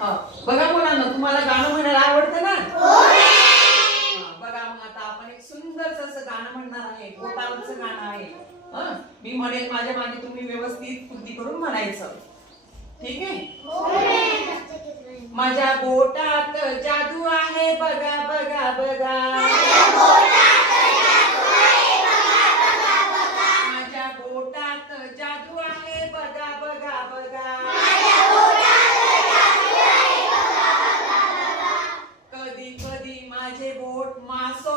हा, बघा मुलांना तुम्हाला गाणं म्हणायला आवडतं ना? हा, बघा मग आता आपण एक सुंदरस असं गाणं म्हणणार आहे. गोटावरचं गाणं आहे. हं? मी म्हणेल माझ्या मागे तुम्ही व्यवस्थित कृती करून म्हणायचं. ठीक आहे? माझ्या बोटात जादू आहे बघा बघा बघा. माझ्या बोटात जादू आहे बघा बघा बघा. कधी कधी माझे बोट मासोळ्या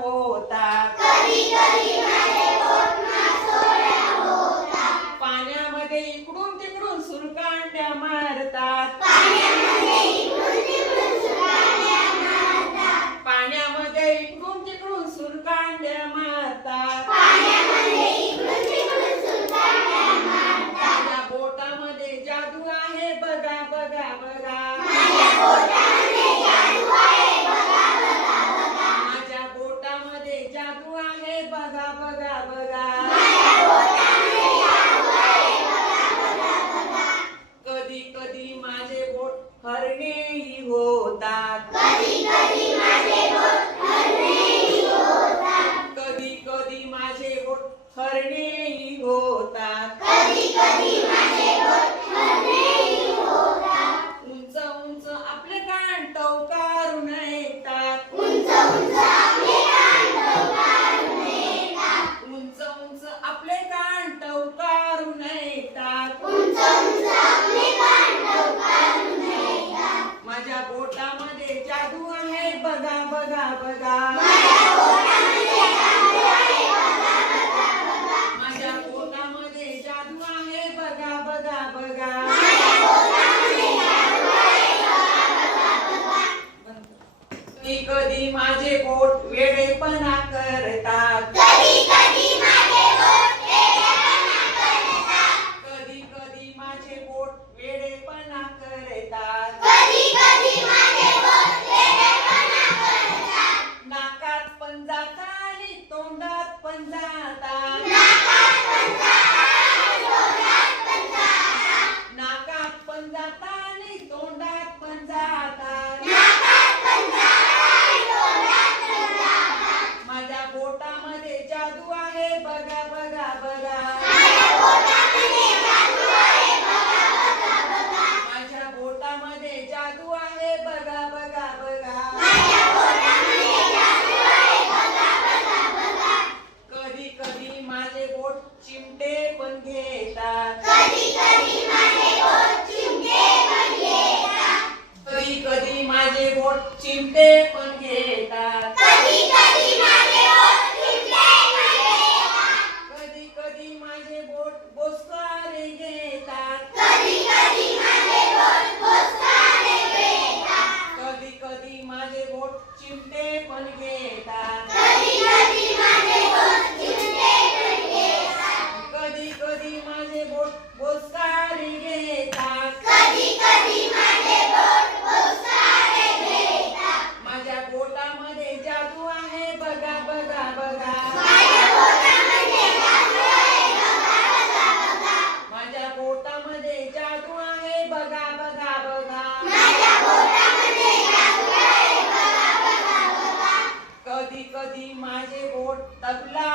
होतात. होतात उंच उंच आपले कान टवकारून येतात. उंच उंच आपले कान टवकारून येतात. माझ्या बोटामध्ये जादू आहे. बघा बघा बघा. कधी कधी माझे बोट वेडेपणा करतात कधी कधी माझे बोट वेडेपणा करतात नाकात पण जातात आणि तोंडात पण माझे बोट चिमटे पण घेतात. कधी माझे बोट तबला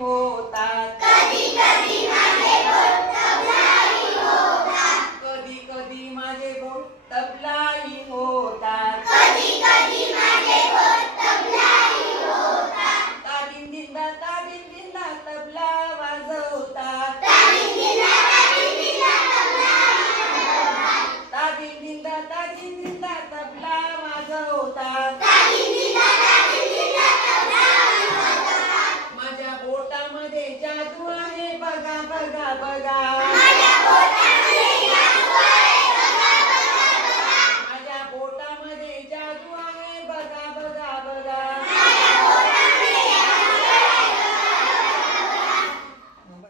होता कधी कधी माझे बोट तबला